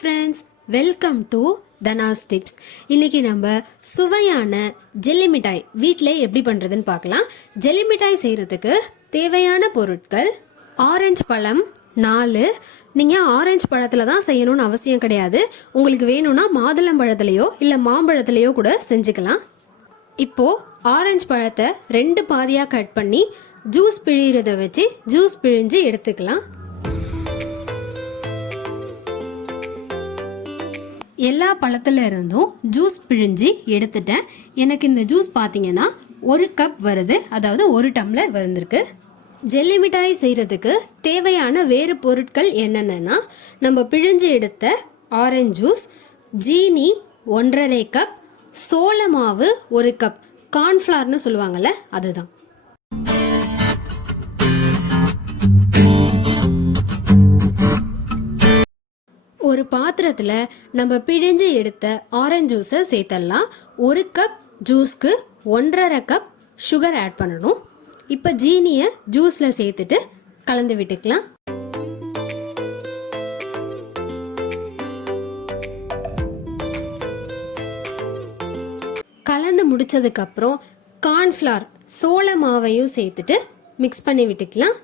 Friends, welcome to Dhana's tips. இன்றைக்கி நம்ம சுவையான ஜெல்லி மிட்டாய் வீட்டில் எப்படி பண்ணுறதுன்னு பார்க்கலாம். ஜெல்லி மிட்டாய் செய்கிறதுக்கு தேவையான பொருட்கள்: ஆரஞ்சு பழம் 4. நீங்கள் ஆரஞ்சு பழத்தில் தான் செய்யணும்னு அவசியம் கிடையாது. உங்களுக்கு வேணும்னா மாதுளம்பழத்துலேயோ இல்லை மாம்பழத்துலேயோ கூட செஞ்சுக்கலாம். இப்போது ஆரஞ்சு பழத்தை 2 பாதியாக கட் பண்ணி ஜூஸ் பிழிகிறத வச்சு ஜூஸ் பிழிஞ்சு எடுத்துக்கலாம். எல்லா பழத்துல இருந்தும் ஜூஸ் பிழிஞ்சு எடுத்துட்டேன். எனக்கு இந்த ஜூஸ் பார்த்தீங்கன்னா 1 கப் வருது, அதாவது 1 டம்ளர் வந்திருக்கு. ஜெல்லி மிட்டாய் செய்கிறதுக்கு தேவையான வேறு பொருட்கள் என்னென்னா, நம்ம பிழிஞ்சு எடுத்த ஆரஞ்சு ஜூஸ், ஜீனி 1.5 கப், சோள மாவு 1 கப், கார்ன்ஃப்ளவர்னு சொல்லுவாங்கள்ல அதுதான். ஒரு பாத்திரத்தில் நம்ம பிழிஞ்சு எடுத்த ஆரஞ்சு ஜூஸை சேர்த்தலாம். 1 கப் ஜூஸ்க்கு 1.5 கப் சுகர் ஆட் பண்ணணும். இப்போ ஜீனியை ஜூஸில் சேர்த்துட்டு கலந்து விட்டுக்கலாம். கலந்து முடிச்சதுக்கப்புறம் கார்ன்ஃப்ளவர் சோள மாவையும் சேர்த்துட்டு மிக்ஸ் பண்ணி விட்டுக்கலாம்.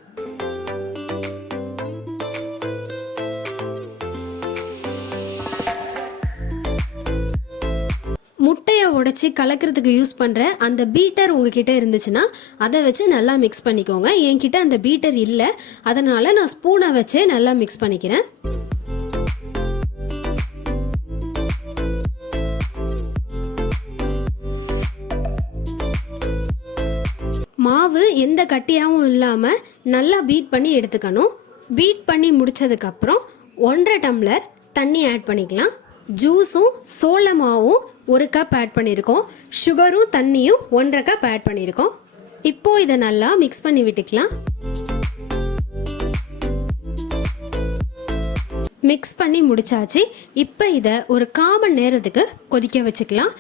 முட்டையை உடைச்சி கலக்கிறதுக்கு யூஸ் பண்ணுற அந்த பீட்டர் உங்ககிட்ட இருந்துச்சுன்னா அதை வச்சு நல்லா மிக்ஸ் பண்ணிக்கோங்க. என்கிட்ட அந்த பீட்டர் இல்லை, அதனால் நான் ஸ்பூனை வச்சே நல்லா மிக்ஸ் பண்ணிக்கிறேன். மாவு எந்த கட்டியாகவும் இல்லாமல் நல்லா பீட் பண்ணி எடுத்துக்கணும். பீட் பண்ணி முடித்ததுக்கப்புறம் 1.5 டம்ளர் தண்ணி ஆட் பண்ணிக்கலாம். ஜூஸும் சோள மாவும் 1 கப் ஆட் பண்ணியிருக்கோம். சுகரும் தண்ணியும் 1.5 கப் ஆட் பண்ணியிருக்கோம். இப்போது இதை நல்லா மிக்ஸ் பண்ணி விட்டுக்கலாம். மிக்ஸ் பண்ணி முடிச்சாச்சு. இப்போ இதை ஒரு 1/4 மணி நேரத்துக்கு கொதிக்க வச்சுக்கலாம்.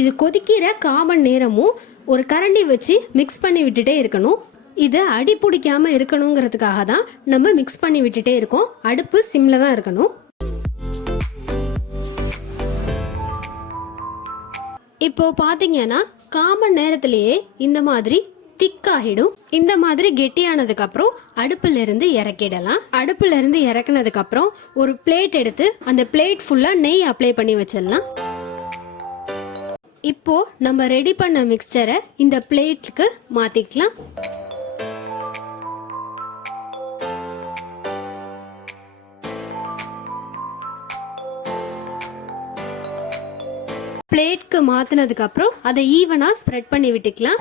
இது கொதிக்கிற 1/4 மணி நேரமும் ஒரு கரண்டி வச்சு மிக்ஸ் பண்ணி விட்டுட்டே இருக்கணும். இது அடி பிடிக்காமல் இருக்கணுங்கிறதுக்காக தான் நம்ம மிக்ஸ் பண்ணி விட்டுட்டே இருக்கோம். அடுப்பு சிம்மில் தான் இருக்கணும். இப்போ பார்த்தீங்கன்னா 1/4 மணி நேரத்திலேயே இந்த மாதிரி திக்காகிடும். இந்த மாதிரி கெட்டியானதுக்கு அப்புறம் அடுப்புல இருந்து இறக்கிடலாம். அடுப்புல இருந்து இறக்குனதுக்கு அப்புறம் ஒரு பிளேட் எடுத்து அந்த பிளேட் ஃபுல்லா நெய் அப்ளை பண்ணி வச்சிடலாம். இப்போ நம்ம ரெடி பண்ண மிக்சரை இந்த பிளேட்டுக்கு மாத்திக்கலாம். பிளேட்க்கு மாற்றினதுக்கு அப்புறம் அதை ஈவனாக ஸ்ப்ரெட் பண்ணி விட்டுக்கலாம்.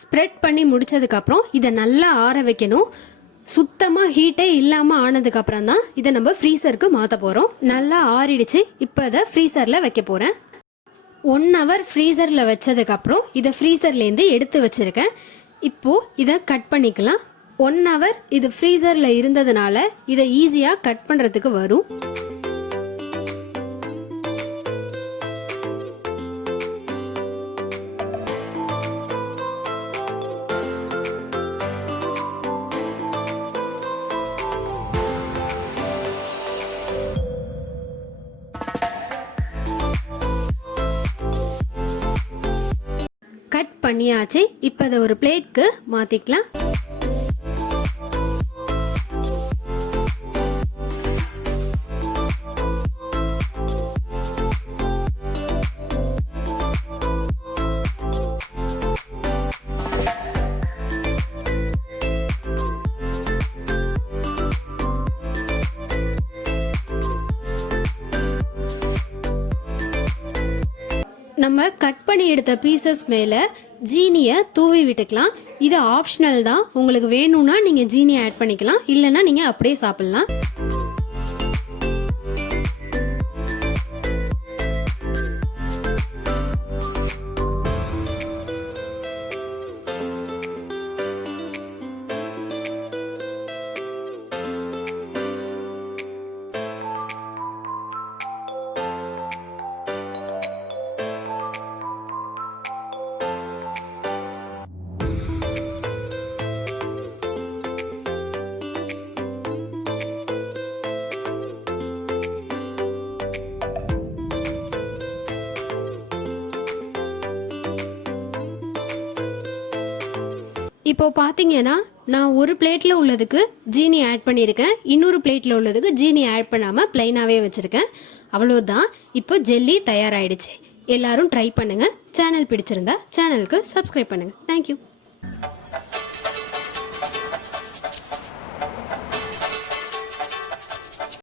ஸ்ப்ரெட் பண்ணி முடிச்சதுக்கப்புறம் இதை நல்லா ஆற வைக்கணும். சுத்தமாக ஹீட்டே இல்லாமல் ஆனதுக்கப்புறம் தான் இதை நம்ம ஃப்ரீசருக்கு மாற்ற போகிறோம். நல்லா ஆறிடுச்சு. இப்போ இதை ஃப்ரீசரில் வைக்க போகிறேன். 1 ஹவர் ஃப்ரீசரில் வச்சதுக்கப்புறம் இதை ஃப்ரீசர்லேருந்து எடுத்து வச்சுருக்கேன். இப்போது இதை கட் பண்ணிக்கலாம். 1 ஹவர் இது ஃப்ரீசரில் இருந்ததுனால இதை ஈஸியாக கட் பண்ணுறதுக்கு வரும். கட் பண்ணியாச்சு. இப்போ இதை ஒரு பிளேட்க்கு மாற்றிக்கலாம். நம்ம கட் பண்ணி எடுத்த பீசஸ் மேலே ஜீனியை தூவி விட்டுக்கலாம். இது ஆப்ஷனல் தான். உங்களுக்கு வேணும்னா நீங்கள் ஜீனி ஆட் பண்ணிக்கலாம், இல்லைன்னா நீங்கள் அப்படியே சாப்பிட்லாம். இப்போ பார்த்தீங்கன்னா நான் ஒரு பிளேட்டில் உள்ளதுக்கு ஜீனி ஆட் பண்ணியிருக்கேன், இன்னொரு பிளேட்டில் உள்ளதுக்கு ஜீனி ஆட் பண்ணாமல் ப்ளைனாகவே வச்சுருக்கேன். அவ்வளோதான், இப்போ ஜெல்லி தயாராகிடுச்சு. எல்லாரும் ட்ரை பண்ணுங்கள். சேனல் பிடிச்சிருந்தா சேனலுக்கு சப்ஸ்கிரைப் பண்ணுங்கள். தேங்க்யூ.